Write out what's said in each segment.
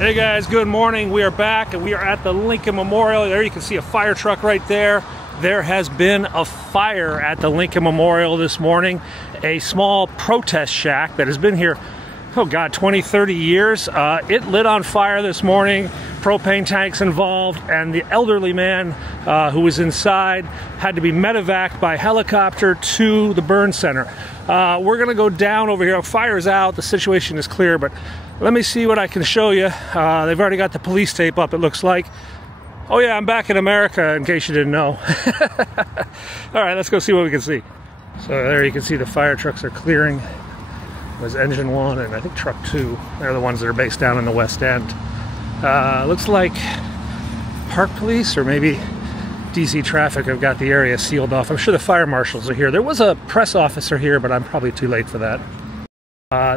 Hey guys, good morning. We are back and we are at the Lincoln Memorial. There you can see a fire truck right there. There has been a fire at the Lincoln Memorial this morning. A small protest shack that has been here, oh God, 20, 30 years. It lit on fire this morning. Propane tanks involved, and the elderly man who was inside had to be medevaced by helicopter to the burn center. We're gonna go down over here. Fire's out, the situation is clear, but let me see what I can show you. They've already got the police tape up, it looks like. Oh yeah, I'm back in America, in case you didn't know. All right, let's go see what we can see. So there you can see the fire trucks are clearing. It was engine 1 and I think truck 2. They're the ones that are based down in the West End. Looks like Park Police or maybe DC Traffic have got the area sealed off. I'm sure the fire marshals are here. There was a press officer here, but I'm probably too late for that.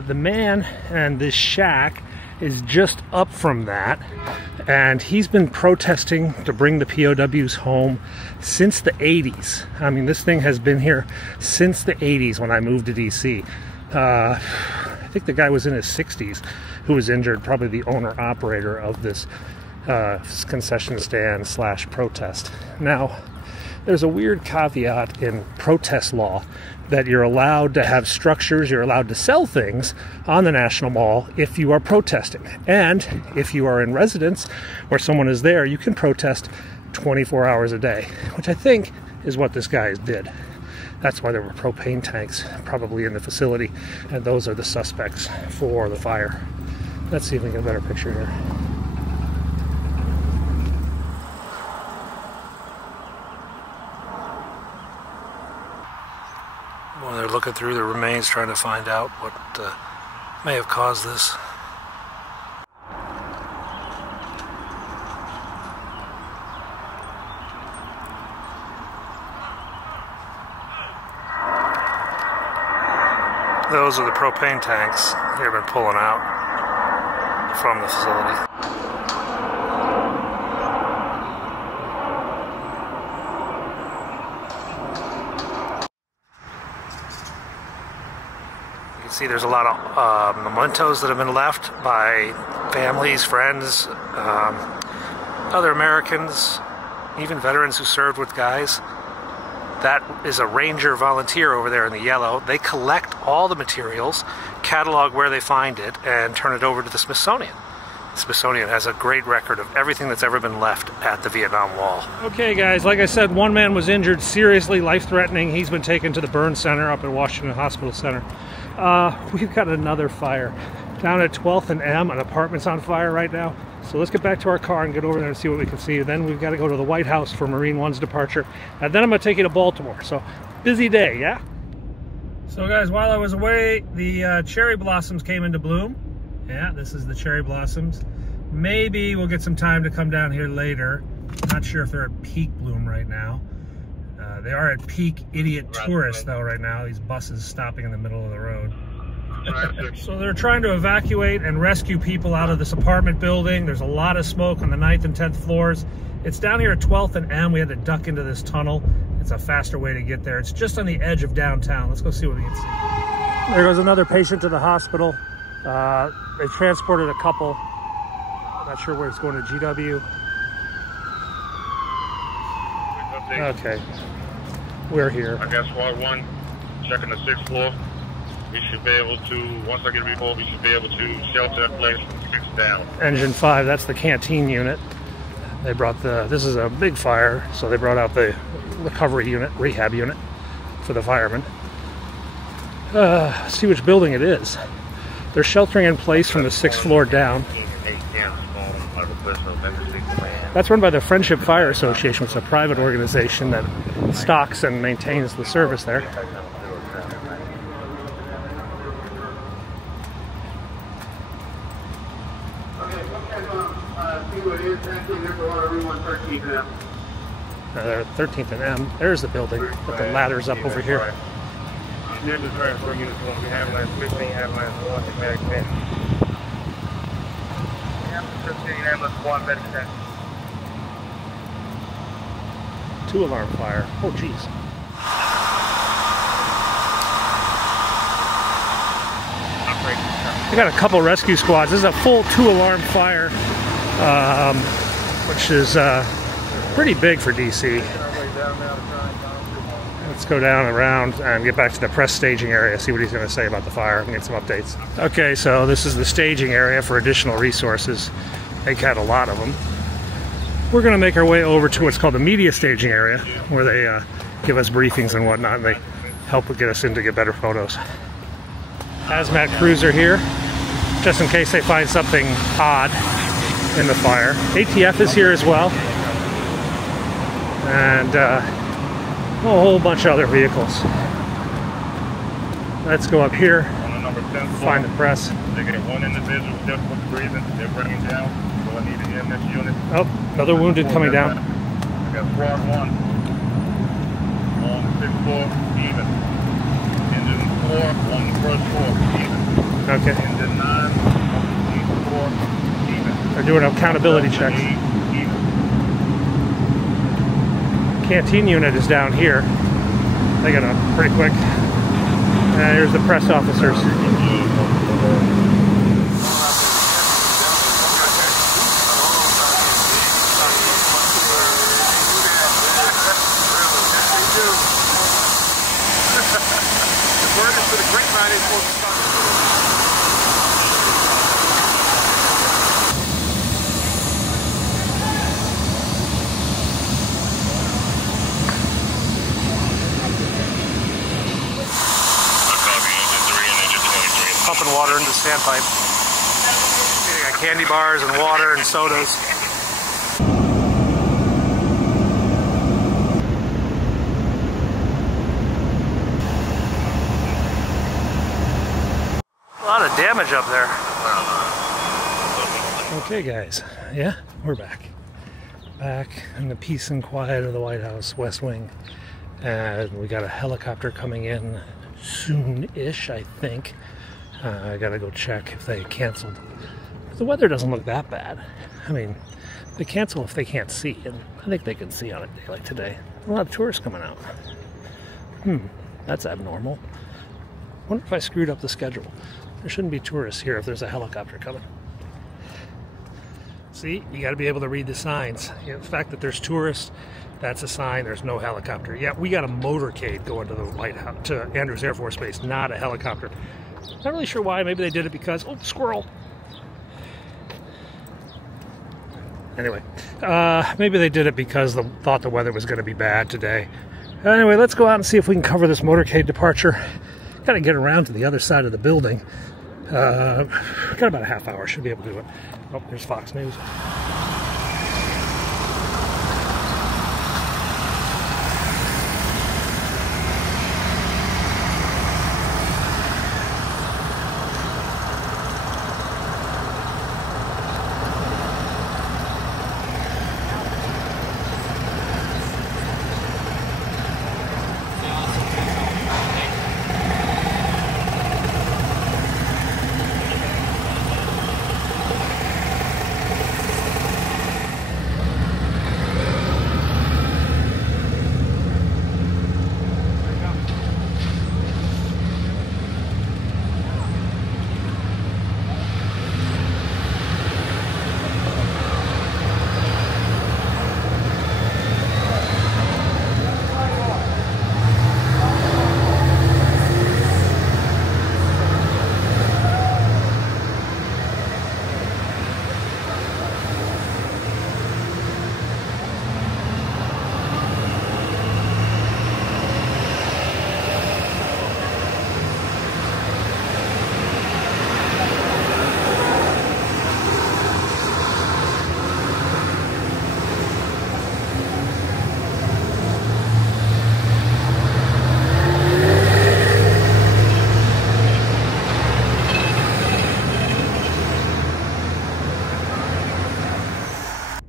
The man and this shack is just up from that, and he's been protesting to bring the POWs home since the 80s. I mean, this thing has been here since the 80s when I moved to DC. I think the guy was in his 60s who was injured, probably the owner-operator of this concession stand slash protest. Now, there's a weird caveat in protest law that you're allowed to have structures, you're allowed to sell things on the National Mall if you are protesting. And if you are in residence or someone is there, you can protest 24 hours a day, which I think is what this guy did. That's why there were propane tanks probably in the facility, and those are the suspects for the fire. Let's see if we can get a better picture here. Well, they're looking through the remains trying to find out what may have caused this. Those are the propane tanks they've been pulling out from the facility. You can see there's a lot of mementos that have been left by families, friends, other Americans, even veterans who served with guys. That is a ranger volunteer over there in the yellow. They collect all the materials, catalog where they find it, and turn it over to the Smithsonian. The Smithsonian has a great record of everything that's ever been left at the Vietnam Wall. Okay guys, like I said, one man was injured seriously, life-threatening. He's been taken to the burn center up at Washington Hospital Center. We've got another fire down at 12th and M. An apartment's on fire right now. So let's get back to our car and get over there and see what we can see. Then we've got to go to the White House for Marine One's departure. And then I'm going to take you to Baltimore. So, busy day, yeah? So guys, while I was away, the cherry blossoms came into bloom. Yeah, this is the cherry blossoms. Maybe we'll get some time to come down here later. Not sure if they're at peak bloom right now. They are at peak idiot tourist though right now. These buses stopping in the middle of the road. So they're trying to evacuate and rescue people out of this apartment building. There's a lot of smoke on the 9th and 10th floors. It's down here at 12th and M. We had to duck into this tunnel. It's a faster way to get there. It's just on the edge of downtown. Let's go see what we can see. There goes another patient to the hospital. They transported a couple. I'm not sure where it's going, to GW. Okay, we're here. I got SWAT 1 checking the 6th floor. We should be able to, once I get a report, we should be able to shelter that place from 6 down. Engine 5, that's the canteen unit. They brought this is a big fire, so they brought out the recovery unit, rehab unit for the firemen. See which building it is. They're sheltering in place from the 6th floor down. That's run by the Friendship Fire Association, which is a private organization that stocks and maintains the service there. They're 13th and M. There's the building, but the ladder's up over here. Two-alarm fire. Oh, geez. We got a couple rescue squads. This is a full 2-alarm fire, which is pretty big for DC. Let's go down around and get back to the press staging area, see what he's going to say about the fire and get some updates. Okay, so this is the staging area for additional resources. They had a lot of them. We're going to make our way over to what's called the media staging area, where they give us briefings and whatnot, and they help get us in to get better photos. Hazmat crews are here, just in case they find something odd in the fire. ATF is here as well, and a whole bunch of other vehicles. Let's go up here, find the press. They get one individual just with breathing. They're bringing down. So I need an EMS unit. Oh, another wounded coming down. I got squad 1 on the 6th floor, even. Engine 4 on the 1st floor, even. Okay. Engine 9 on the 8th floor, even. They're doing accountability checks. Even. Canteen unit is down here. They got up pretty quick. And here's the press officers. Pumping water into the standpipe. They got candy bars and water and sodas. A lot of damage up there. Okay guys, yeah, we're back. Back in the peace and quiet of the White House, West Wing. And we got a helicopter coming in soon-ish, I think. I gotta go check if they canceled. The weather doesn't look that bad. I mean, they cancel if they can't see, and I think they can see on a day like today. A lot of tourists coming out. That's abnormal. Wonder if I screwed up the schedule. There shouldn't be tourists here if there's a helicopter coming. See, you gotta be able to read the signs. You know, the fact that there's tourists, that's a sign there's no helicopter. Yeah, we got a motorcade going to the White House, to Andrews Air Force Base, not a helicopter. Not really sure why. Maybe they did it because, oh, squirrel. Anyway, maybe they did it because they thought the weather was going to be bad today. Anyway, let's go out and see if we can cover this motorcade departure. Got to get around to the other side of the building. Got about a half hour. Should be able to do it. Oh, there's Fox News.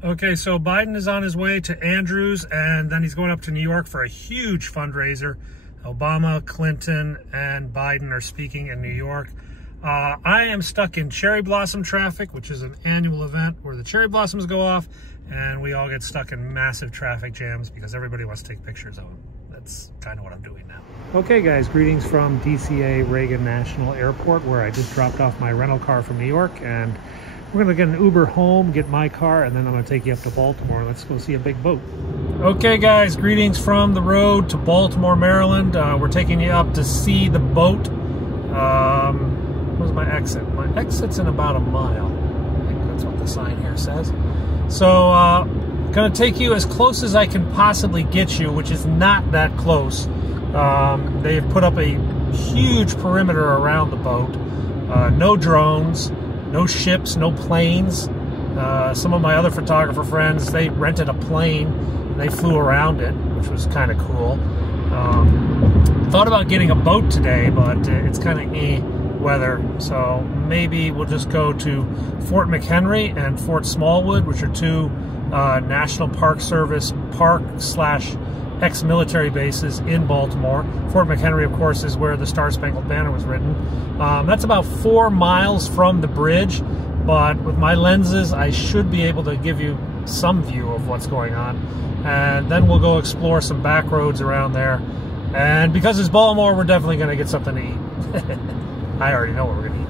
Okay, so Biden is on his way to Andrews, and then he's going up to New York for a huge fundraiser. Obama, Clinton, and Biden are speaking in New York. I am stuck in cherry blossom traffic, which is an annual event where the cherry blossoms go off, and we all get stuck in massive traffic jams because everybody wants to take pictures of them. that's kind of what I'm doing now. Okay guys, greetings from DCA Reagan National Airport, where I just dropped off my rental car from New York, and we're gonna get an Uber home, get my car, and then I'm gonna take you up to Baltimore. Let's go see a big boat. Okay guys, greetings from the road to Baltimore, Maryland. We're taking you up to see the boat. Where's my exit? My exit's in about a mile. I think that's what the sign here says. So, gonna take you as close as I can possibly get you, which is not that close. They've put up a huge perimeter around the boat. No drones, no ships, no planes. Some of my other photographer friends, they rented a plane and they flew around it, which was kind of cool. Thought about getting a boat today, but it's kind of weather, so maybe we'll just go to Fort McHenry and Fort Smallwood, which are two National Park Service park/ex-military bases in Baltimore. Fort McHenry, of course, is where the Star Spangled Banner was written. That's about 4 miles from the bridge, but with my lenses, I should be able to give you some view of what's going on. And then we'll go explore some back roads around there. And because it's Baltimore, we're definitely going to get something to eat. I already know what we're going to eat.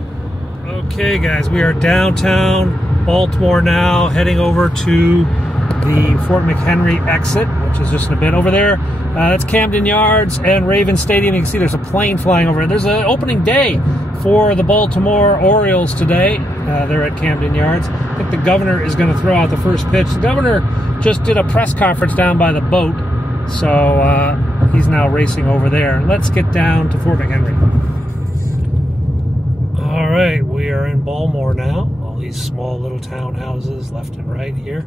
Okay, guys, we are downtown Baltimore now, heading over to the Fort McHenry exit, which is just in a bit over there. That's Camden Yards and Raven Stadium. You can see there's a plane flying over. There's an opening day for the Baltimore Orioles today. They're at Camden Yards. I think the governor is going to throw out the first pitch. The governor just did a press conference down by the boat, so he's now racing over there. Let's get down to Fort McHenry. All right, we are in Baltimore now. All these small little townhouses left and right here.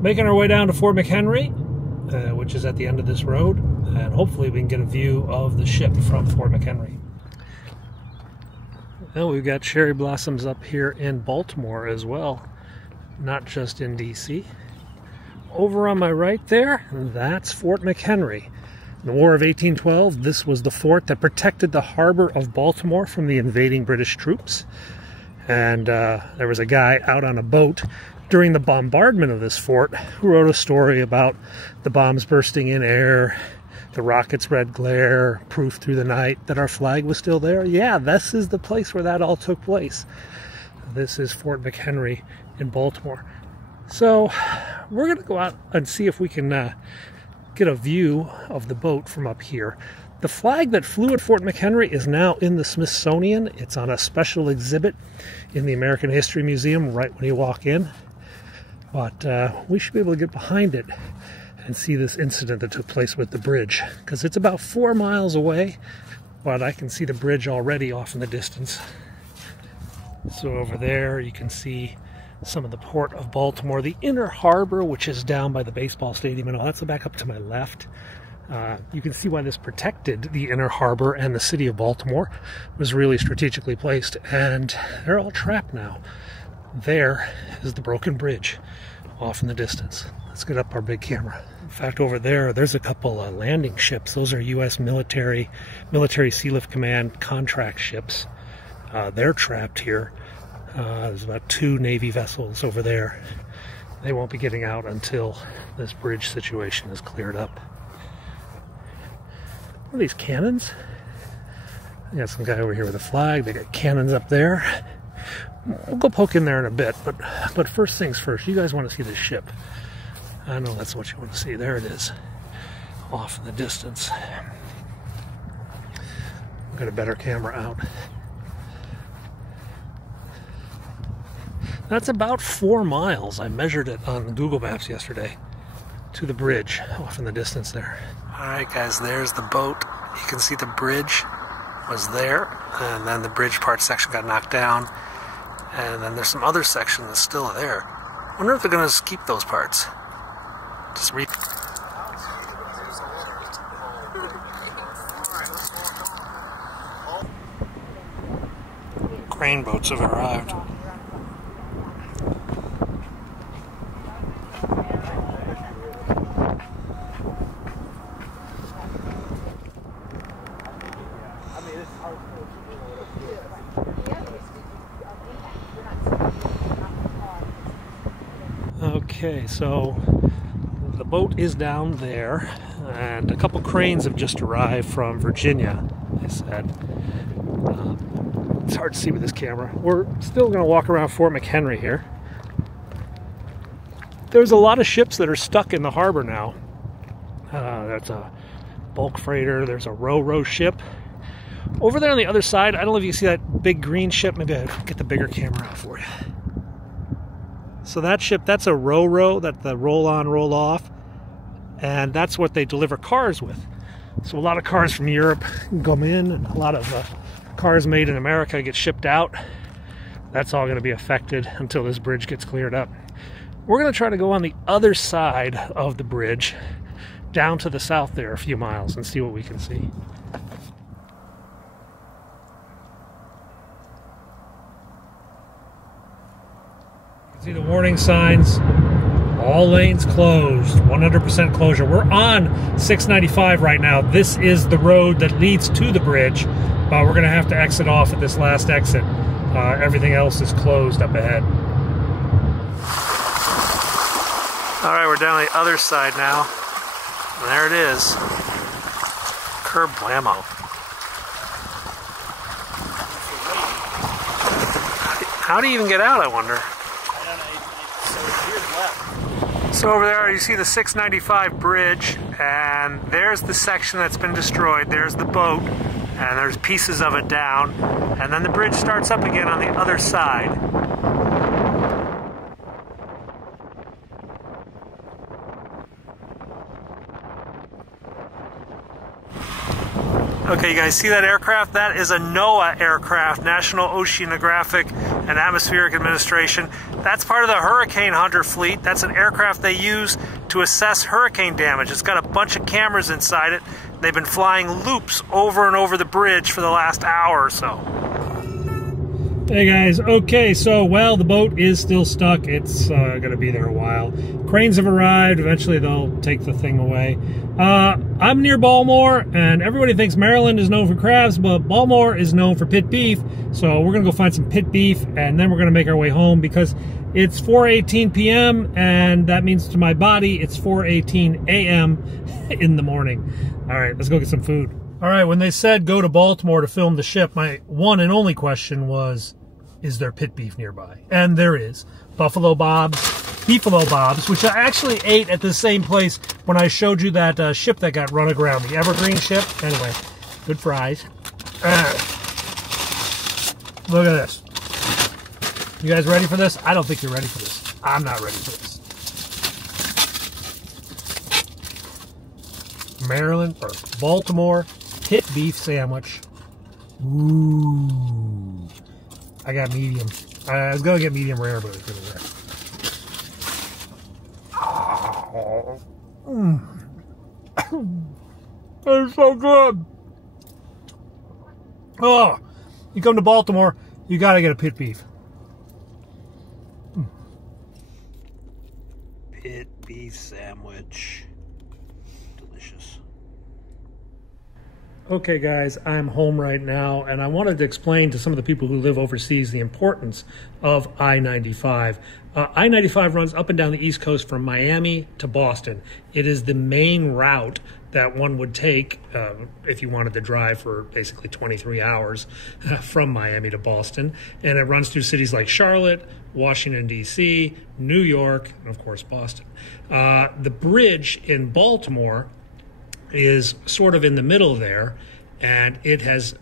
Making our way down to Fort McHenry, which is at the end of this road, and hopefully we can get a view of the ship from Fort McHenry. Well, we've got cherry blossoms up here in Baltimore as well, not just in DC. Over on my right there, that's Fort McHenry. In the War of 1812, this was the fort that protected the harbor of Baltimore from the invading British troops. And there was a guy out on a boat during the bombardment of this fort who wrote a story about the bombs bursting in air, the rocket's red glare, proof through the night that our flag was still there. Yeah, this is the place where that all took place. This is Fort McHenry in Baltimore. So we're going to go out and see if we can get a view of the boat from up here. The flag that flew at Fort McHenry is now in the Smithsonian. It's on a special exhibit in the American History Museum right when you walk in. But we should be able to get behind it and see this incident that took place with the bridge, because it's about 4 miles away, but I can see the bridge already off in the distance. So over there you can see some of the port of Baltimore, the inner harbor, which is down by the baseball stadium and all. That's back up to my left. You can see why this protected the inner harbor, and the city of Baltimore was really strategically placed, and they're all trapped now. There is the broken bridge off in the distance. Let's get up our big camera. In fact, over there's a couple landing ships. Those are U.S. military Sealift Command contract ships. They're trapped here. There's about 2 Navy vessels over there. They won't be getting out until this bridge situation is cleared up. What are these cannons? I got some guy over here with a flag. They got cannons up there. We'll go poke in there in a bit, but first things first, you guys want to see this ship. I know that's what you want to see. There it is, off in the distance. I've got a better camera out. That's about 4 miles. I measured it on Google Maps yesterday to the bridge off in the distance there. All right, guys, there's the boat. You can see the bridge was there, and then the bridge part section got knocked down. And then there's some other section that's still there. I wonder if they're going to keep those parts. Just read. Crane boats have arrived. Okay, so The boat is down there, and a couple cranes have just arrived from Virginia, they said. It's hard to see with this camera. We're still going to walk around Fort McHenry here. There's a lot of ships that are stuck in the harbor now. There's a bulk freighter, there's a ro-ro ship. Over there on the other side, I don't know if you can see that big green ship. Maybe I'll get the bigger camera out for you. So that ship, that's a ro-ro, that's the roll-on, roll-off. And that's what they deliver cars with. So a lot of cars from Europe come in, and a lot of cars made in America get shipped out. That's all going to be affected until this bridge gets cleared up. We're going to try to go on the other side of the bridge, down to the south there a few miles, and see what we can see. See the warning signs. All lanes closed, 100% closure. We're on 695 right now. This is the road that leads to the bridge, but we're going to have to exit off at this last exit. Everything else is closed up ahead. All right, we're down the other side now. And there it is. Curb blammo. How do you even get out, I wonder? So over there you see the 695 bridge, and there's the section that's been destroyed. There's the boat, and there's pieces of it down, and then the bridge starts up again on the other side. Okay, you guys see that aircraft? That is a NOAA aircraft, National Oceanographic and Atmospheric Administration. That's part of the Hurricane Hunter fleet. That's an aircraft they use to assess hurricane damage. It's got a bunch of cameras inside it. They've been flying loops over and over the bridge for the last hour or so. Hey guys, okay, so, well, the boat is still stuck. It's going to be there a while. Cranes have arrived. Eventually they'll take the thing away. I'm near Baltimore, and everybody thinks Maryland is known for crabs, but Baltimore is known for pit beef. So we're going to go find some pit beef, and then we're going to make our way home because it's 4:18 p.m., and that means to my body it's 4:18 a.m. in the morning. All right, let's go get some food. All right, when they said go to Baltimore to film the ship, my one and only question was, is there pit beef nearby? And there is. Buffalo Bob's, Beefalo Bob's, which I actually ate at the same place when I showed you that ship that got run aground, the Evergreen ship. Anyway, good fries. Look at this. You guys ready for this? I don't think you're ready for this. I'm not ready for this. Maryland, or Baltimore pit beef sandwich. Ooh. I got medium. I was going to get medium rare, but it's really rare. Oh. It's so good. Oh, you come to Baltimore, you got to get a pit beef. Pit beef sandwich. Delicious. Okay guys, I'm home right now, and I wanted to explain to some of the people who live overseas the importance of I-95. I-95 runs up and down the East Coast from Miami to Boston. It is the main route that one would take if you wanted to drive for basically 23 hours from Miami to Boston. And it runs through cities like Charlotte, Washington, D.C., New York, and of course Boston. The bridge in Baltimore is sort of in the middle there, and it has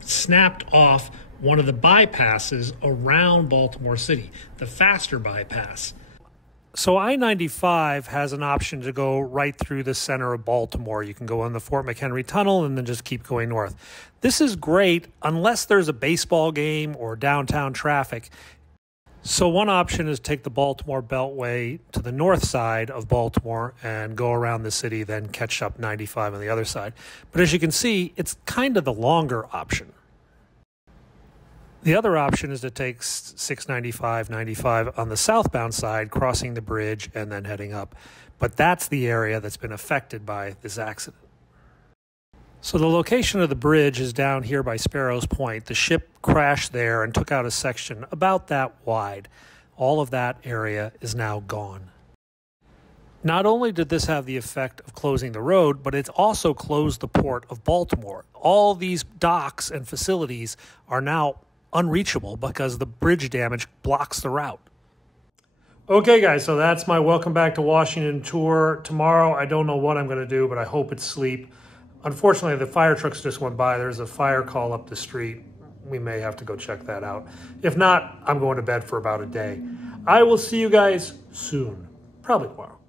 snapped off one of the bypasses around Baltimore City, the faster bypass. So I-95 has an option to go right through the center of Baltimore. You can go on the Fort McHenry Tunnel and then just keep going north. This is great unless there's a baseball game or downtown traffic. So one option is take the Baltimore Beltway to the north side of Baltimore and go around the city, then catch up 95 on the other side. But as you can see, it's kind of the longer option. The other option is to take 695, 95 on the southbound side, crossing the bridge and then heading up. But that's the area that's been affected by this accident. So the location of the bridge is down here by Sparrows Point. The ship crashed there and took out a section about that wide. All of that area is now gone. Not only did this have the effect of closing the road, but it's also closed the port of Baltimore. All these docks and facilities are now unreachable because the bridge damage blocks the route. Okay, guys, so that's my welcome back to Washington tour. Tomorrow, I don't know what I'm going to do, but I hope it's sleep. Unfortunately, the fire trucks just went by. There's a fire call up the street. We may have to go check that out. If not, I'm going to bed for about a day. I will see you guys soon, probably tomorrow.